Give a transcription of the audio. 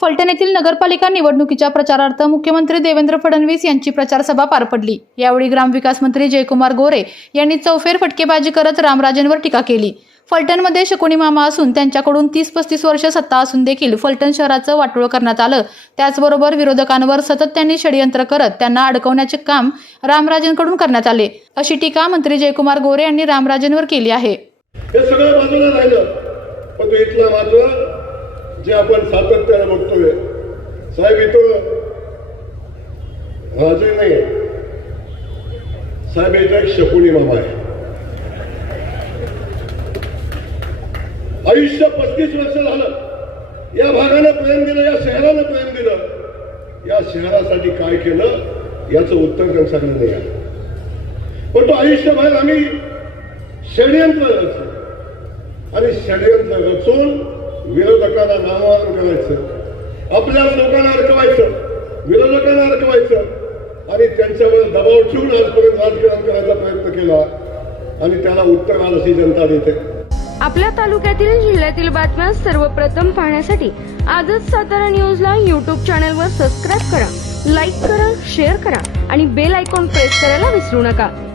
फलटण येथील नगरपालिका निवडणुकीच्या प्रचारार्थ मुख्यमंत्री देवेंद्र फडणवीस यांची प्रचार सभा पार पडली. यावेळी ग्रामविकास मंत्री जयकुमार गोरे यांनी चौफेर फटकेबाजी करत रामराजेंवर टीका केली. फलटणमध्ये शकुनी मामा असून त्यांच्याकडून तीस पस्तीस वर्ष सत्ता असून देखील फलटण शहराचं वाटोळ करण्यात आलं. त्याचबरोबर विरोधकांवर सतत त्यांनी षडयंत्र करत त्यांना अडकवण्याचे काम रामराजेंकडून करण्यात आले. अशी टीका मंत्री जयकुमार गोरे यांनी रामराजेंवर केली आहे. जे आपण सातत्याने बघतोय साहेब इथं राजे नाही साहेब इथं एक शकुनी मामा आहे. आयुष्य पस्तीस वर्ष झालं. या भागानं प्रेम दिलं या शहरानं प्रेम दिलं. या शहरासाठी काय केलं याचं उत्तर त्यांच्याकडे नाही आहे. पण तो आयुष्यभर आम्ही षडयंत्र रचलो आणि षडयंत्र रचून लोकांना नावावर करायचं. आपल्याच लोकांना अडकवायचं. विरोधकांना अडकवायचं. आणि त्यांच्यावर दबाव ठेवून आजपर्यंत राजकारण करायचा प्रयत्न केला. आणि त्याला उत्तर आज अशी जनता देते. आपल्या तालुक्यातील जिल्ह्यातील बातम्या सर्वप्रथम पाहण्यासाठी आजच सातारा न्यूजला युट्यूब चॅनलवर सबस्क्राईब करा लाईक करा शेअर करा आणि बेल आयकॉन प्रेस करायला विसरू नका.